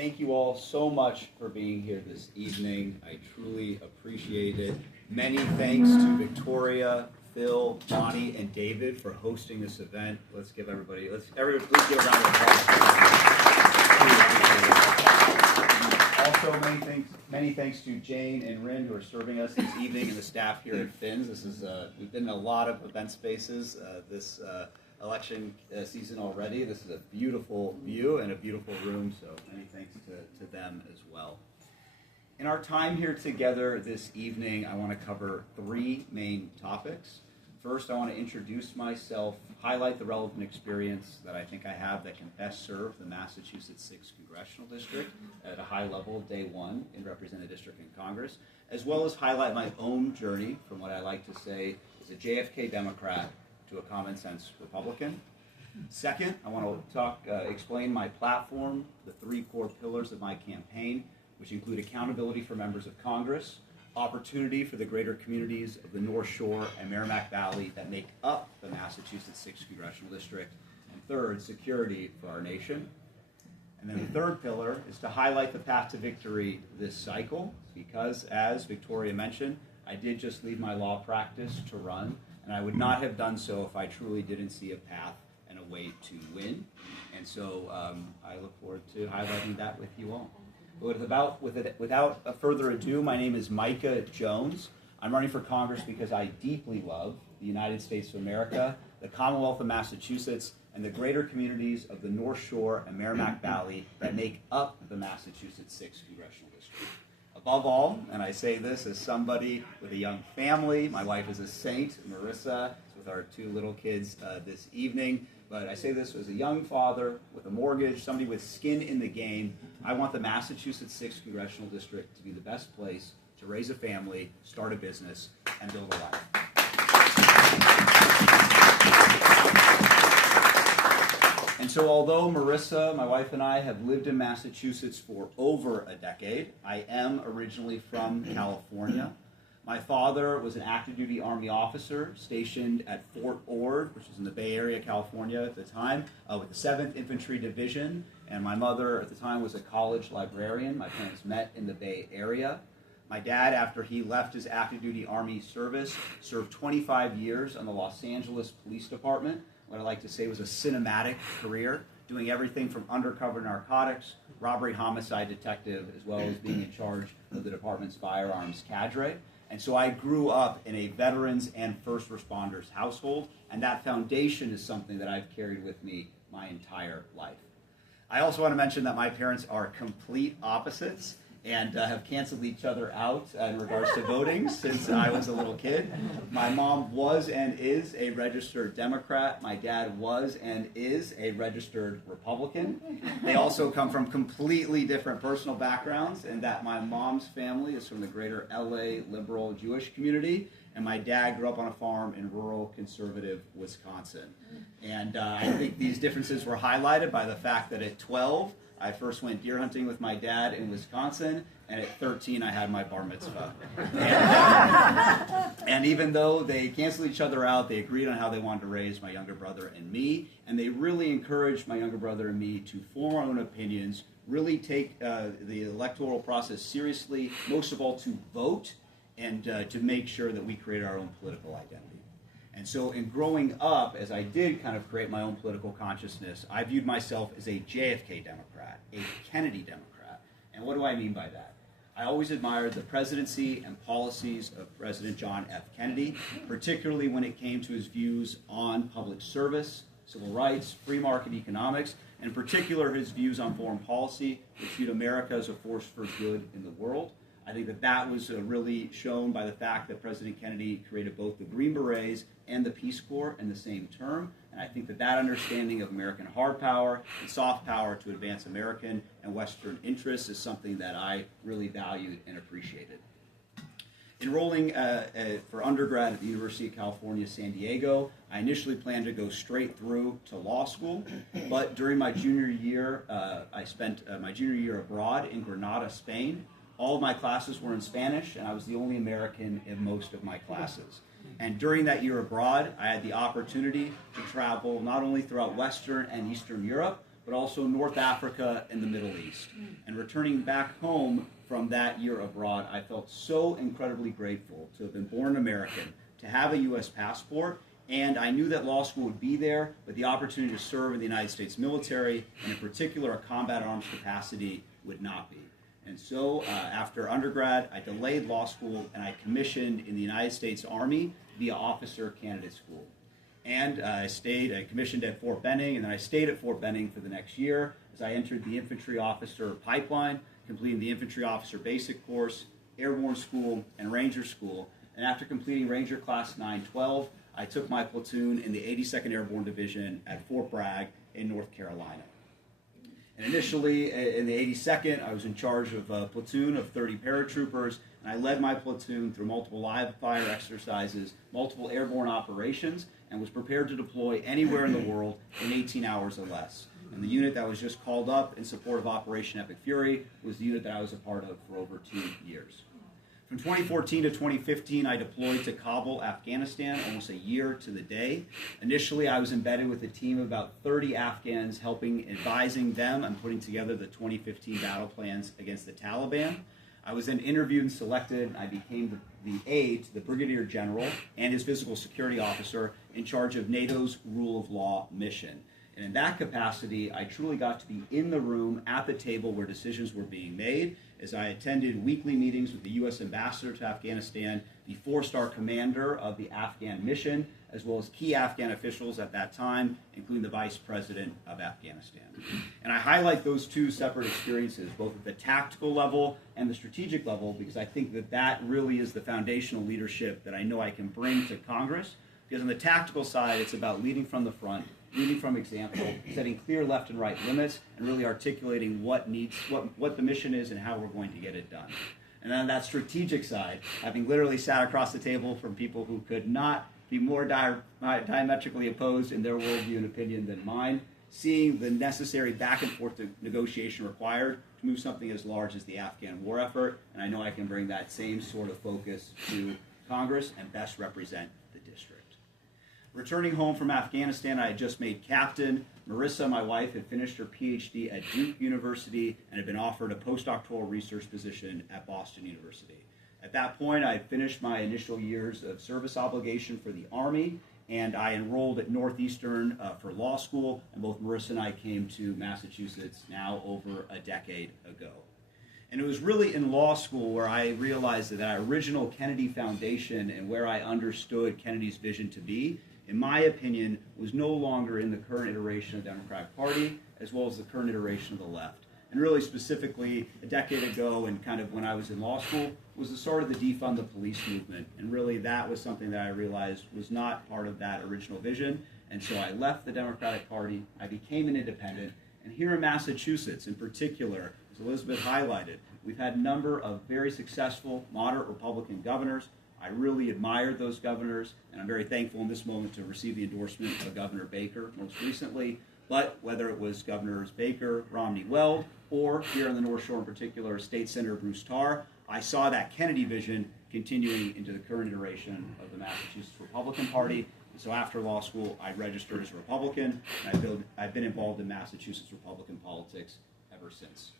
Thank you all so much for being here this evening. I truly appreciate it. Many thanks to Victoria, Phil, Bonnie, and David for hosting this event. Let's give everybody, please give a round of applause. Also, many thanks to Jane and Rin who are serving us this evening, and the staff here at Finz. We've been in a lot of event spaces this election season already. This is a beautiful view and a beautiful room, so many thanks to them as well. In our time here together this evening, I want to cover three main topics. First, I want to introduce myself, highlight the relevant experience that I think I have that can best serve the Massachusetts 6th Congressional District at a high level, day one, in Representative District in Congress, as well as highlight my own journey from what I like to say is a JFK Democrat to a common sense Republican. Second, I want to explain my platform, the three core pillars of my campaign, which include accountability for members of Congress, opportunity for the greater communities of the North Shore and Merrimack Valley that make up the Massachusetts 6th Congressional District, and third, security for our nation. And then the third pillar is to highlight the path to victory this cycle, because as Victoria mentioned, I did just leave my law practice to run, and I would not have done so if I truly didn't see a path and a way to win. And so I look forward to highlighting that with you all. Without further ado, my name is Micah Jones. I'm running for Congress because I deeply love the United States of America, the Commonwealth of Massachusetts, and the greater communities of the North Shore and Merrimack Valley that make up the Massachusetts 6th Congressional District. Above all, and I say this as somebody with a young family, my wife is a saint, Marissa, with our two little kids this evening, but I say this as a young father with a mortgage, somebody with skin in the game. I want the Massachusetts 6th Congressional District to be the best place to raise a family, start a business, and build a life. And so although Marissa, my wife, and I have lived in Massachusetts for over a decade, I am originally from California. My father was an active duty Army officer stationed at Fort Ord, which was in the Bay Area, California at the time, with the 7th Infantry Division. And my mother at the time was a college librarian. My parents met in the Bay Area. My dad, after he left his active duty Army service, served 25 years on the Los Angeles Police Department. What I like to say was a cinematic career, doing everything from undercover narcotics, robbery homicide detective, as well as being in charge of the department's firearms cadre. And so I grew up in a veterans and first responders household, and that foundation is something that I've carried with me my entire life. I also want to mention that my parents are complete opposites and have canceled each other out in regards to voting since I was a little kid. My mom was and is a registered Democrat. My dad was and is a registered Republican. They also come from completely different personal backgrounds, in that my mom's family is from the greater LA liberal Jewish community, and my dad grew up on a farm in rural conservative Wisconsin. And I think these differences were highlighted by the fact that at 12, I first went deer hunting with my dad in Wisconsin, and at 13, I had my bar mitzvah. And even though they canceled each other out, they agreed on how they wanted to raise my younger brother and me, and they really encouraged my younger brother and me to form our own opinions, really take the electoral process seriously, most of all to vote, and to make sure that we create our own political identity. And so in growing up, as I did kind of create my own political consciousness, I viewed myself as a JFK Democrat, a Kennedy Democrat. And what do I mean by that? I always admired the presidency and policies of President John F. Kennedy, particularly when it came to his views on public service, civil rights, free market economics, and in particular his views on foreign policy, which viewed America as a force for good in the world. I think that was really shown by the fact that President Kennedy created both the Green Berets and the Peace Corps in the same term. And I think that understanding of American hard power and soft power to advance American and Western interests is something that I really valued and appreciated. Enrolling for undergrad at the University of California, San Diego, I initially planned to go straight through to law school, but during my junior year, I spent my junior year abroad in Granada, Spain. All of my classes were in Spanish, and I was the only American in most of my classes. And during that year abroad, I had the opportunity to travel not only throughout Western and Eastern Europe, but also North Africa and the Middle East. And returning back home from that year abroad, I felt so incredibly grateful to have been born American, to have a U.S. passport, and I knew that law school would be there, but the opportunity to serve in the United States military, and in particular a combat arms capacity, would not be. And so after undergrad, I delayed law school, and I commissioned in the United States Army via Officer Candidate School. And I commissioned at Fort Benning, and then I stayed at Fort Benning for the next year as I entered the infantry officer pipeline, completing the infantry officer basic course, airborne school, and ranger school. And after completing Ranger Class 912, I took my platoon in the 82nd Airborne Division at Fort Bragg in North Carolina. And initially, in the 82nd, I was in charge of a platoon of 30 paratroopers, and I led my platoon through multiple live fire exercises, multiple airborne operations, and was prepared to deploy anywhere in the world in 18 hours or less. And the unit that was just called up in support of Operation Epic Fury was the unit that I was a part of for over 2 years. From 2014 to 2015, I deployed to Kabul, Afghanistan, almost a year to the day. Initially, I was embedded with a team of about 30 Afghans, advising them on putting together the 2015 battle plans against the Taliban. I was then interviewed and selected, and I became the aide to the Brigadier General and his physical security officer in charge of NATO's rule of law mission. And in that capacity, I truly got to be in the room at the table where decisions were being made, as I attended weekly meetings with the U.S. Ambassador to Afghanistan, the 4-star commander of the Afghan mission, as well as key Afghan officials at that time, including the Vice President of Afghanistan. And I highlight those two separate experiences, both at the tactical level and the strategic level, because I think that that really is the foundational leadership that I know I can bring to Congress. Because on the tactical side, it's about leading from the front, leading from example, setting clear left and right limits, and really articulating what the mission is and how we're going to get it done. And then on that strategic side, having literally sat across the table from people who could not be more diametrically opposed in their worldview and opinion than mine, seeing the necessary back and forth negotiation required to move something as large as the Afghan war effort, and I know I can bring that same sort of focus to Congress and best represent the district. Returning home from Afghanistan, I had just made captain. Marissa, my wife, had finished her PhD at Duke University and had been offered a postdoctoral research position at Boston University. At that point, I had finished my initial years of service obligation for the Army, and I enrolled at Northeastern for law school, and both Marissa and I came to Massachusetts now over a decade ago. And it was really in law school where I realized that that original Kennedy Foundation and where I understood Kennedy's vision to be, in my opinion, was no longer in the current iteration of the Democratic Party, as well as the current iteration of the left. And really specifically, a decade ago and kind of when I was in law school, was the start of the defund the police movement. And really that was something that I realized was not part of that original vision. And so I left the Democratic Party, I became an independent, and here in Massachusetts in particular, as Elizabeth highlighted, we've had a number of very successful moderate Republican governors. I really admired those governors, and I'm very thankful in this moment to receive the endorsement of Governor Baker most recently. But whether it was Governors Baker, Romney, Weld, or here on the North Shore in particular, State Senator Bruce Tarr, I saw that Kennedy vision continuing into the current iteration of the Massachusetts Republican Party. And so after law school, I registered as a Republican, and I've been involved in Massachusetts Republican politics ever since.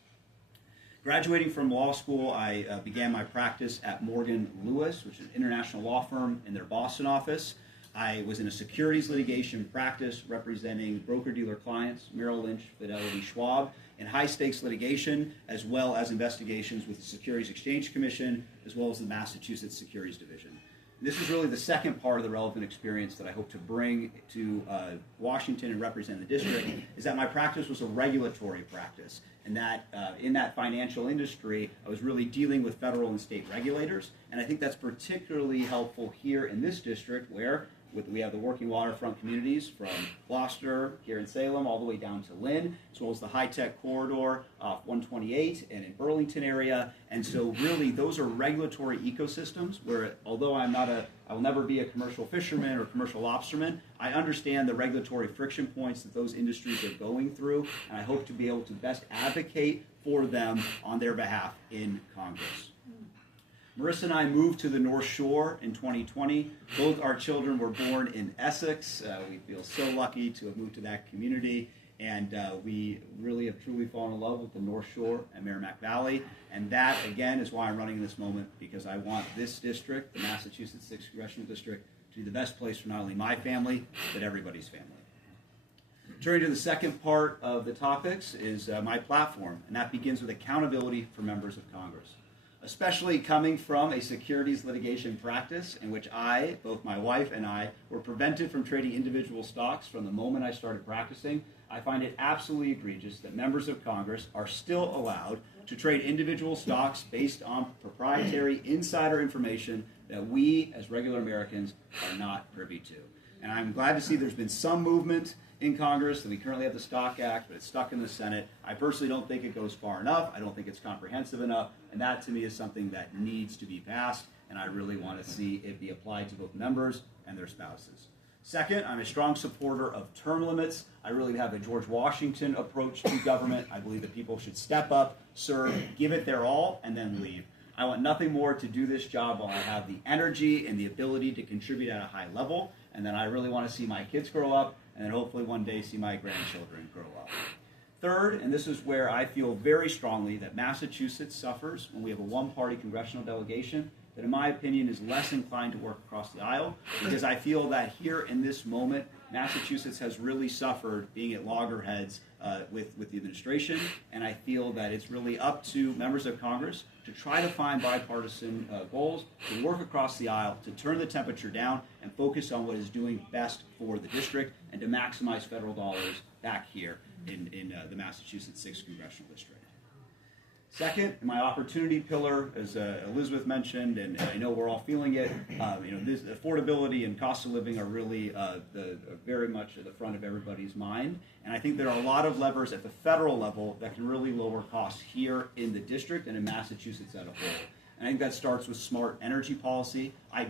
Graduating from law school, I began my practice at Morgan Lewis, which is an international law firm in their Boston office. I was in a securities litigation practice representing broker-dealer clients, Merrill Lynch, Fidelity, Schwab, in high-stakes litigation, as well as investigations with the Securities Exchange Commission, as well as the Massachusetts Securities Division. And this is really the second part of the relevant experience that I hope to bring to Washington and represent the district, is that my practice was a regulatory practice, and that in that financial industry, I was really dealing with federal and state regulators, and I think that's particularly helpful here in this district where we have the working waterfront communities from Gloucester, here in Salem, all the way down to Lynn, as well as the high-tech corridor off 128 and in Burlington area. And so really those are regulatory ecosystems where, although I will never be a commercial fisherman or commercial lobsterman, I understand the regulatory friction points that those industries are going through, and I hope to be able to best advocate for them on their behalf in Congress. Marissa and I moved to the North Shore in 2020. Both our children were born in Essex. We feel so lucky to have moved to that community, and we really have truly fallen in love with the North Shore and Merrimack Valley. And that, again, is why I'm running in this moment, because I want this district, the Massachusetts 6th Congressional District, to be the best place for not only my family, but everybody's family. Turning to the second part of the topics is my platform, and that begins with accountability for members of Congress. Especially coming from a securities litigation practice in which both my wife and I, were prevented from trading individual stocks from the moment I started practicing, I find it absolutely egregious that members of Congress are still allowed to trade individual stocks based on proprietary insider information that we, as regular Americans, are not privy to. And I'm glad to see there's been some movement in Congress, and we currently have the Stock Act, but it's stuck in the Senate. I personally don't think it goes far enough. I don't think it's comprehensive enough, and that to me is something that needs to be passed, and I really want to see it be applied to both members and their spouses. Second, I'm a strong supporter of term limits. I really have a George Washington approach to government. I believe that people should step up, serve, give it their all, and then leave. I want nothing more to do this job while I have the energy and the ability to contribute at a high level, and then I really want to see my kids grow up, and then hopefully one day see my grandchildren grow up. Third, and this is where I feel very strongly that Massachusetts suffers when we have a one-party congressional delegation that, in my opinion, is less inclined to work across the aisle, because I feel that here in this moment, Massachusetts has really suffered being at loggerheads with the administration, and I feel that it's really up to members of Congress to try to find bipartisan goals, to work across the aisle, to turn the temperature down and focus on what is doing best for the district and to maximize federal dollars back here in the Massachusetts 6th Congressional District. Second, my opportunity pillar, as Elizabeth mentioned, and I know we're all feeling it, this affordability and cost of living are really very much at the front of everybody's mind. And I think there are a lot of levers at the federal level that can really lower costs here in the district and in Massachusetts as a whole. And I think that starts with smart energy policy. I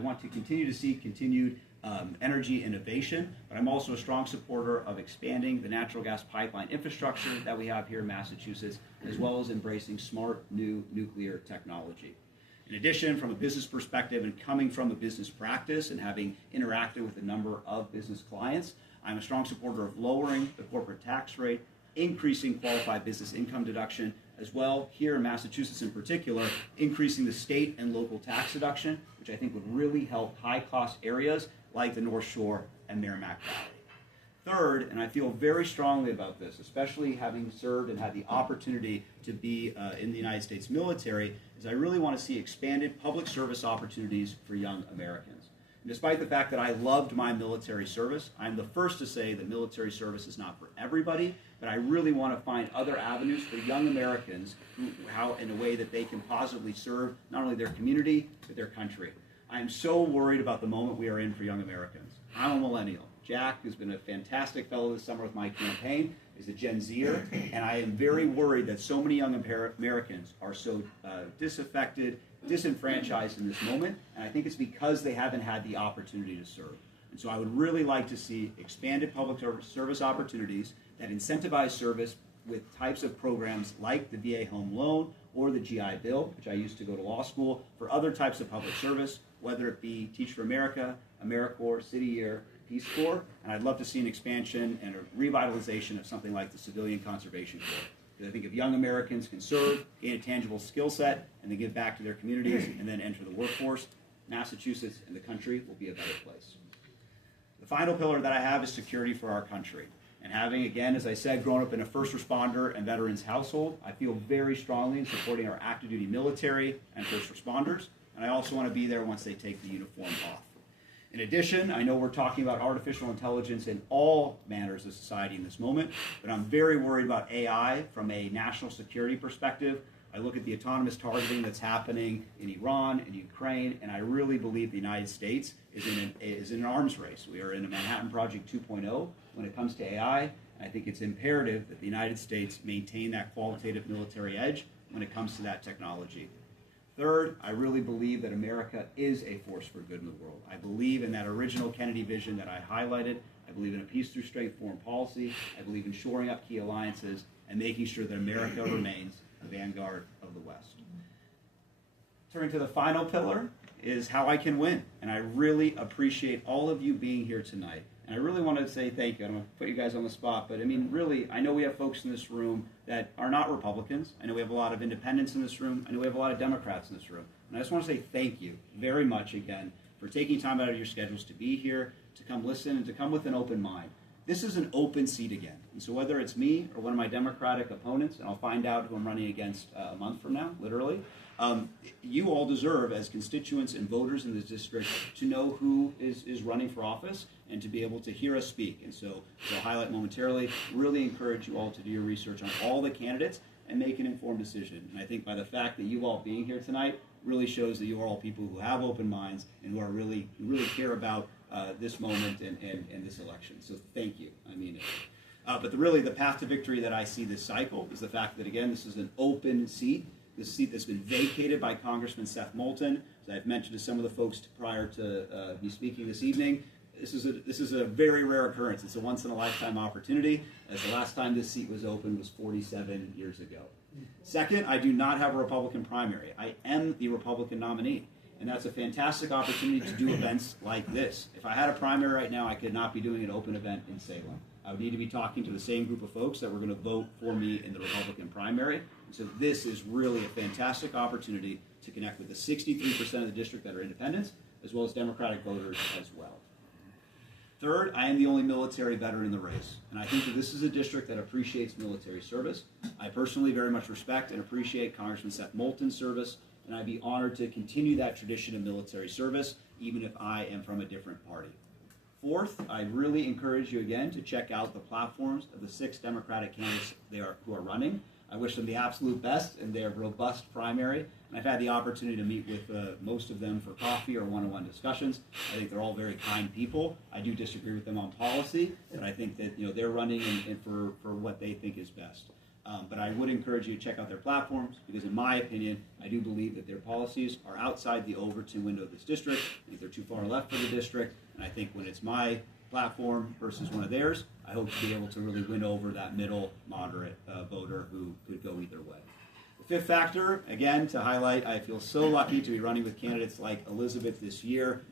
want to continue to see continued energy innovation, but I'm also a strong supporter of expanding the natural gas pipeline infrastructure that we have here in Massachusetts, as well as embracing smart new nuclear technology. In addition, from a business perspective and coming from a business practice and having interacted with a number of business clients, I'm a strong supporter of lowering the corporate tax rate, increasing qualified business income deduction, as well here in Massachusetts in particular, increasing the state and local tax deduction, which I think would really help high-cost areas like the North Shore and Merrimack Valley. Third, and I feel very strongly about this, especially having served and had the opportunity to be in the United States military, is I really want to see expanded public service opportunities for young Americans. And despite the fact that I loved my military service, I'm the first to say that military service is not for everybody, but I really want to find other avenues for young Americans how in a way that they can positively serve not only their community, but their country. I am so worried about the moment we are in for young Americans. I'm a millennial. Jack, who's been a fantastic fellow this summer with my campaign, is a Gen Zer, and I am very worried that so many young Americans are so disaffected, disenfranchised in this moment, and I think it's because they haven't had the opportunity to serve. And so I would really like to see expanded public service opportunities that incentivize service with types of programs like the VA home loan or the GI Bill, which I used to go to law school, for other types of public service, whether it be Teach for America, AmeriCorps, City Year, Peace Corps, and I'd love to see an expansion and a revitalization of something like the Civilian Conservation Corps. Because I think if young Americans can serve, gain a tangible skill set, and then give back to their communities and then enter the workforce, Massachusetts and the country will be a better place. The final pillar that I have is security for our country. And having, again, as I said, grown up in a first responder and veterans household, I feel very strongly in supporting our active duty military and first responders, and I also want to be there once they take the uniform off. In addition, I know we're talking about artificial intelligence in all manners of society in this moment, but I'm very worried about AI from a national security perspective. I look at the autonomous targeting that's happening in Iran and Ukraine, and I really believe the United States is in an arms race. We are in a Manhattan Project 2.0 when it comes to AI, and I think it's imperative that the United States maintain that qualitative military edge when it comes to that technology. Third, I really believe that America is a force for good in the world. I believe in that original Kennedy vision that I highlighted. I believe in a peace through strength foreign policy. I believe in shoring up key alliances and making sure that America remains the vanguard of the West. Turning to the final pillar is how I can win. And I really appreciate all of you being here tonight. And I really want to say thank you. I don't want to put you guys on the spot, but I mean, really, I know we have folks in this room that are not Republicans. I know we have a lot of independents in this room. I know we have a lot of Democrats in this room. And I just want to say thank you very much again for taking time out of your schedules to be here, to come listen, and to come with an open mind. This is an open seat again. And so whether it's me or one of my Democratic opponents, and I'll find out who I'm running against a month from now, literally, you all deserve, as constituents and voters in this district, to know who is running for office and to be able to hear us speak. And so, I'll highlight momentarily, really encourage you all to do your research on all the candidates and make an informed decision. And I think by the fact that you all being here tonight really shows that you are all people who have open minds and who really care about this moment and this election. So thank you. I mean it. But really the path to victory that I see this cycle is the fact that, again, this is an open seat. This seat that's been vacated by Congressman Seth Moulton. As I've mentioned to some of the folks prior to me speaking this evening, this is a very rare occurrence. It's a once-in-a-lifetime opportunity, as the last time this seat was open was 47 years ago. Second, I do not have a Republican primary. I am the Republican nominee, and that's a fantastic opportunity to do events like this. If I had a primary right now, I could not be doing an open event in Salem. I would need to be talking to the same group of folks that were going to vote for me in the Republican primary. So this is really a fantastic opportunity to connect with the 63% of the district that are independents, as well as Democratic voters as well. Third, I am the only military veteran in the race, and I think that this is a district that appreciates military service. I personally very much respect and appreciate Congressman Seth Moulton's service, and I'd be honored to continue that tradition of military service, even if I am from a different party. Fourth, I really encourage you again to check out the platforms of the 6 Democratic candidates who are running. I wish them the absolute best in their robust primary, and I've had the opportunity to meet with most of them for coffee or one-on-one discussions. I think they're all very kind people. I do disagree with them on policy, but I think that they're running for what they think is best. But I would encourage you to check out their platforms, because in my opinion, I do believe that their policies are outside the Overton window of this district. I think they're too far left for the district, and I think when it's my platform versus one of theirs, I hope to be able to really win over that middle moderate voter who could go either way. The fifth factor, again, to highlight, I feel so lucky to be running with candidates like Elizabeth this year.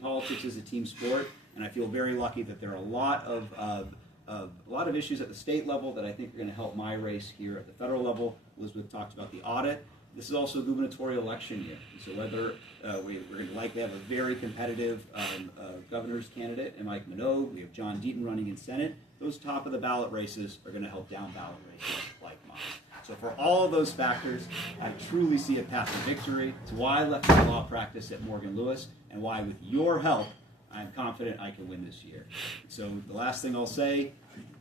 Politics is a team sport, and I feel very lucky that there are a lot of issues at the state level that I think are going to help my race here at the federal level. Elizabeth talked about the audit. This is also a gubernatorial election year. So whether we're going to likely have a very competitive governor's candidate in Mike Minogue, we have John Deaton running in Senate, those top of the ballot races are going to help down ballot races like mine. So for all of those factors, I truly see a path to victory. It's why I left my law practice at Morgan Lewis, and why with your help, I'm confident I can win this year. So the last thing I'll say,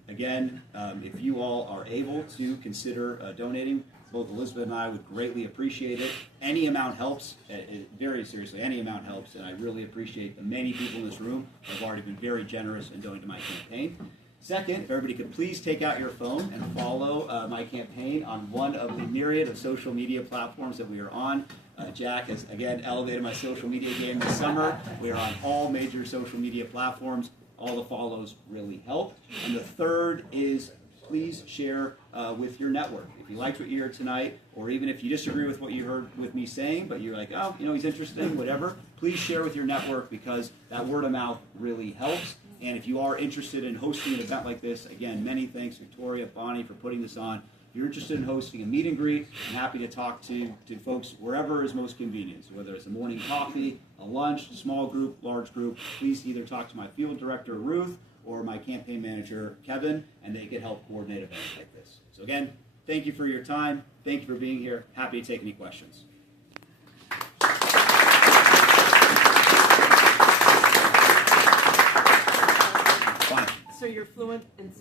again, if you all are able to consider donating, both Elizabeth and I would greatly appreciate it. Any amount helps, very seriously, any amount helps, and I really appreciate the many people in this room who have already been very generous in donating to my campaign. Second, if everybody could please take out your phone and follow my campaign on one of the myriad of social media platforms that we are on. Jack has, again, elevated my social media game this summer. We are on all major social media platforms. All the follows really help. And the third is, please share with your network. If you liked what you heard tonight, or even if you disagree with what you heard with me saying, but you're like, oh, he's interested, whatever, please share with your network, because that word of mouth really helps. And if you are interested in hosting an event like this, again, many thanks, Victoria, Bonnie, for putting this on. If you're interested in hosting a meet and greet, I'm happy to talk to folks wherever is most convenient. So whether it's a morning coffee, a lunch, a small group, large group, please either talk to my field director, Ruth, or my campaign manager, Kevin, and they can help coordinate events like this. So again, thank you for your time. Thank you for being here. Happy to take any questions. So you're fluent in Spanish?